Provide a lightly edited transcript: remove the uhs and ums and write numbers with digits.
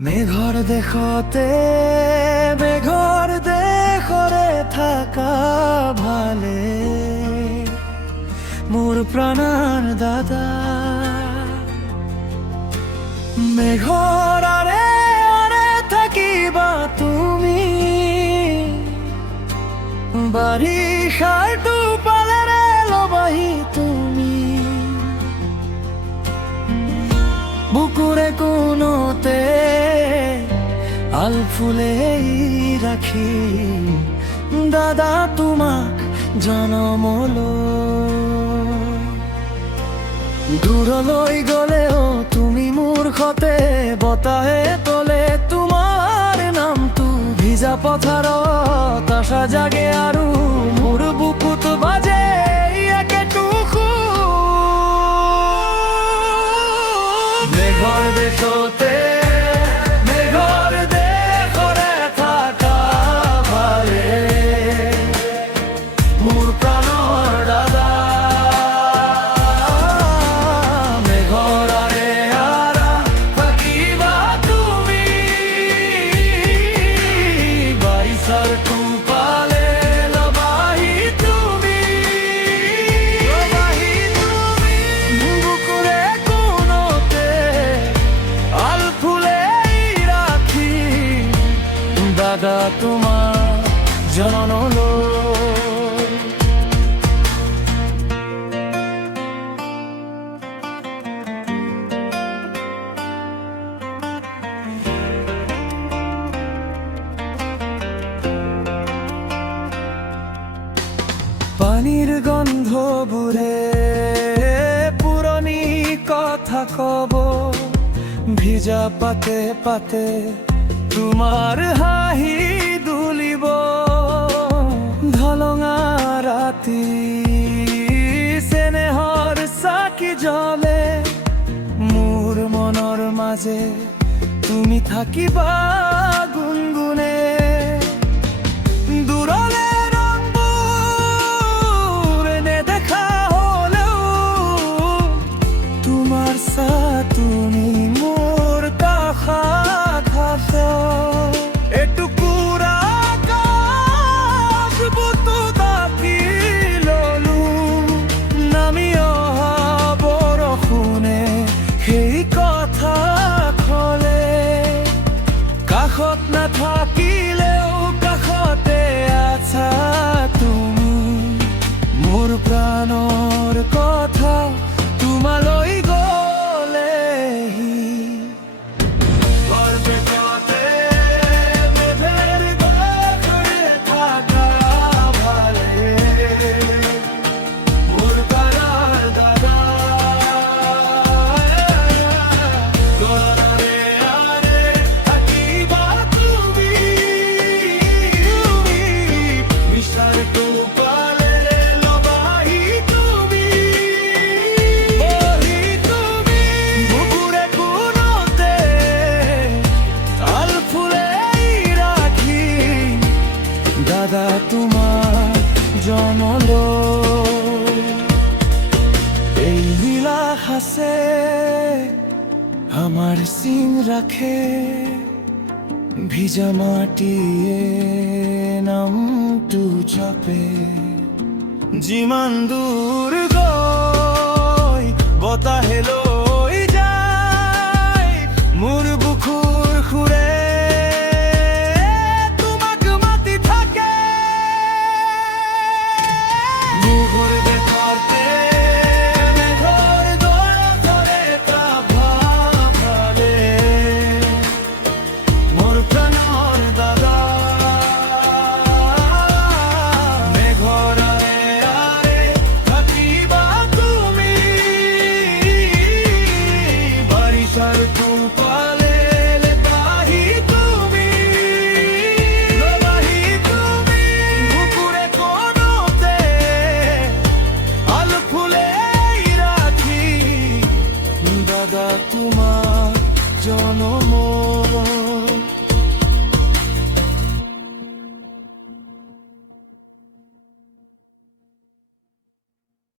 মেঘৰ দেশতে মেঘৰ দেশৰে থাকা ভালে মোৰ প্ৰাণৰ দাদা। মেঘৰ আৰে আৰে থাকিবা তুমি, বাৰিষাৰ টোপালেৰে লবাহি তুমি, বুকুৰে কোনোতে আলফুলে ৰাখি দাদা তোমাক জনমলৈ। দূৰলৈ গলেও তুমি মোৰ সতে বতাহে তলে তোমাৰ নামটো ভিজা পথাৰত আশা জাগে আৰু মোৰ বুকুত বাজে একেটো সুৰ। মেঘৰ দেশতে মেঘৰ দেশৰে থাকা ভালে মোৰ প্ৰাণৰ দাদা। মেঘৰ আৰে আৰা থাকিবা তুমি, বাৰিষাৰ টোপালে লবাহি তুমি, বুকুৰে কোনোতে আলফুলে ৰাখি দাদা তোমাৰ জনলৈ। পানীৰ গন্ধবোৰে পুৰণি কথা কব, ভিজা পাতে পাতে তোমাৰ হাঁহি দুলিব। ঢলঙা ৰাতি চেনেহৰ চাকি জ্বলে, মোৰ মনৰ মাজে তুমি থাকিবা গুণগুণে। দূৰলে তুমি মোৰ কাষত আছা, এটুকুৰা আকাশ বুকুত আঁকি ললো, নামি অহা বৰষুণে সেই কথা ক'লে। কাষত নাথাকিলেও কাষতে আছা তুমি, মোৰ প্ৰাণৰ কথা তোমালৈ দাদা তোমার জনলৈ। এই বিলাস আছে আমার চিন রাখে, ভিজা মাটিয়ে নামটো জপে। যিমান দূৰ গৈ বতাহে লৈ যায় মোৰ বুকুৰ সুৰে, দাদা তোমার জনম।